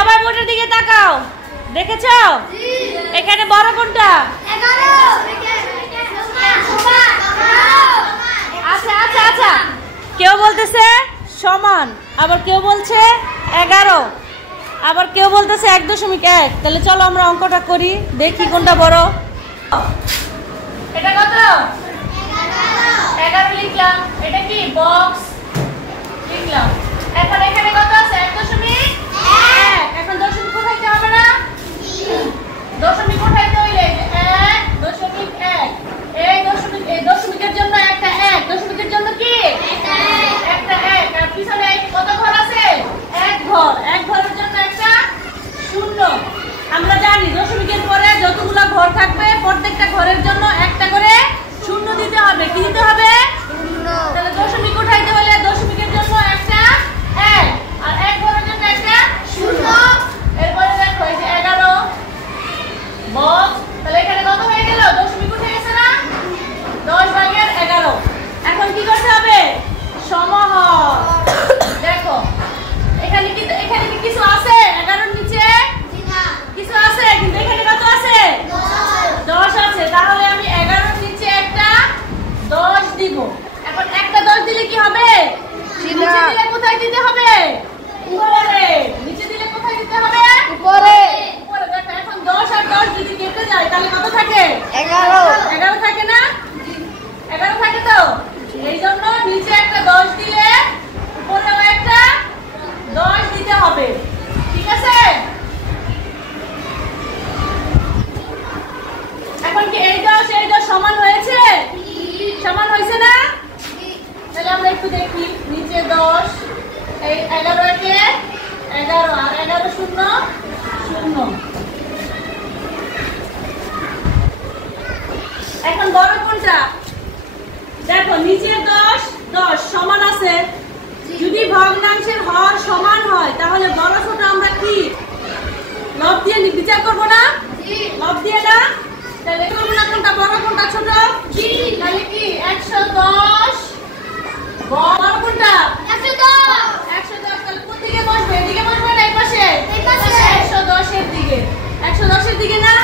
সবাই বোর্ডের দিকে তাকাও। দেখেছো এখানে বড় কোনটা? আচ্ছা আচ্ছা আচ্ছা, কেউ বলতেছে সমান, আবার কেউ বলছে 11, আবার কেউ বলতেছে 1.1। তাহলে চলো আমরা অঙ্কটা করি, দেখি কোনটা বড়। এটা কত? 11 লিখলাম। এটা কি বক্স লিখলাম। এখন এখানে কত আছে? 1.1। এখন দশমিক কোথাইতে হবে না? দশমিক কোথাইতে হইলে 1.1। এই দশমিকের জন্য একটা 1, দশমিকের জন্য কি একটা 1। আর পিছনে কত ঘর আছে? 1 ঘর। 1 ঘরের জন্য একটা 0। আমরা জানি দশমিকের পরে যতগুলো ঘর থাকবে প্রত্যেকটা ঘরের জন্য একটা করে 0 দিতে হবে। কি দিতে হবে? 0। তাহলে দশমিক উঠাইতে হলে দশমিকের জন্য একটা 1 আর 1 ঘরের জন্য একটা 0। এরপরে দেখো এই যে 11 বক্স। তাহলে এখানে কত হয়ে গেল? দশমিক উঠে গেছে না? 10/11। এখন কি করতে হবে? সমহর। দেখো এখানে কি কিছু আছে 11 এর নিচে? কিছু আছে, কিন্তু এখানে কত আছে? 10 আছে। তাহলে আমি 11 এর নিচে একটা 10 দিব। এখন একটা 10 দিলে কি হবে? নিচে দিলে কোথায় দিতে হবে? উপরে। নিচে দিলে কোথায় দিতে হবে? উপরে। উপরে। দেখো এখন 10 আর 10 যদি কেটে যায় তাহলে কত থাকে? 11 থাকে না? 11 থাকে তো। এইজন্য নিচে একটা 10 দিলে উপরেও একটা 10 দিতে হবে। ঠিক আছে? এখন কি এই 10 সমান হয়েছে? সমান হয়েছে না? তাহলে আমরা একটু দেখি। নিচে 10, এই 11 একে 11 আর 11 0 0। এখন বড় কোনটা? দেখো নিচে 10 সমান আছে। যদি ভগ্নাংশের হর সমান হয় তাহলে বড় ছোট আমরা কি লব দিয়ে বিচার করব না? লব দিয়ে না? তাহলে করব না কোনটা বড় কোনটা ছোট? তাহলে কি 110 বড় কোনটা? 110। তাহলে কোন দিকে বসবে? এদিকে বসবে না এই পাশে? 110 এর দিকে। 110 এর দিকে না?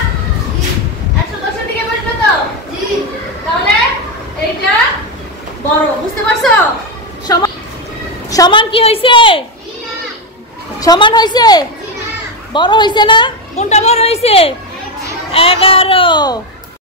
110 এর দিকে বসবে তো? তাহলে এইটা বড়। বুঝতে পারছো? সমান কি হইছে? সমান হইছে? বড় হইছে না? কোনটা বড় হইছে? 11।